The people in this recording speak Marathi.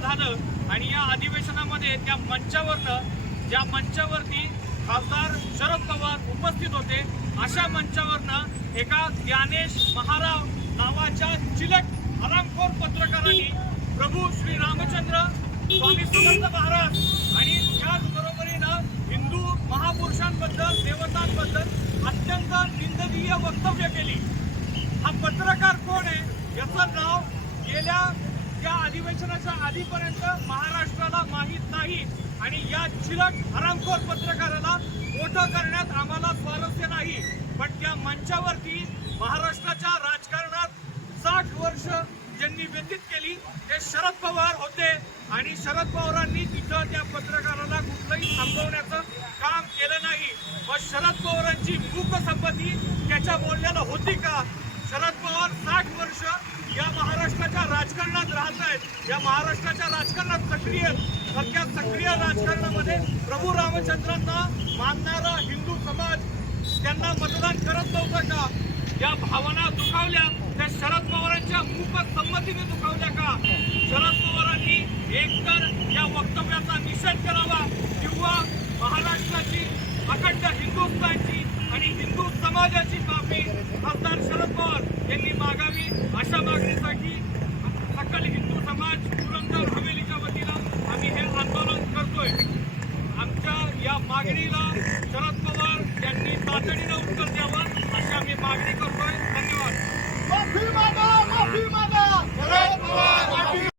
झालं आणि या अधिवेशनामध्ये त्या मंचावरनं ज्या मंचावरती खासदार शरद पवार उपस्थित होते अशा मंचावरनं एका ज्ञानेश महाराव नावाच्या चिलक हरामखोर पत्रकारांनी प्रभू श्री रामचंद्र स्वामी समर्थ महाराज आणि त्याचबरोबरीनं हिंदू महापुरुषांबद्दल देवतांबद्दल अत्यंत निंदनीय वक्तव्य केली. हा पत्रकार कोण आहे? याचं नाव गेल्या या अधिवेशनाच्या आधीपर्यंत महाराष्ट्राला माहीत नाही आणि या चिलट हरामखोर पत्रकाराला मोठं करण्यात आम्हाला स्वारस्य नाही. पण त्या मंचावरती महाराष्ट्राच्या राजकारणात साठ वर्ष ज्यांनी व्यतीत केली ते शरद पवार होते. आणि शरद पवारांनी तिथं त्या पत्रकाराला कुठलंही थांबवण्याचं काम केलं नाही. व शरद पवारांची मूक संपत्ती त्याच्या बोलण्याला होती का? शरद पवार साठ वर्ष राजकारणात राहत आहेत या महाराष्ट्राच्या राजकारणात सक्रिय सध्या सक्रिय राजकारणामध्ये प्रभू रामचंद्रांना मानणारा हिंदू समाज त्यांना मतदान करत नव्हतं का? या भावना दुखावल्या. त्या शरद पवारांच्या मूक संमतीने दुखावल्या का? शरद पवारांनी एकतर या वक्तव्याचा निषेध करावा या मागणीला शरद पवार यांनी तातडीनं उत्तर द्यावं अशी आम्ही मागणी करतोय. धन्यवाद.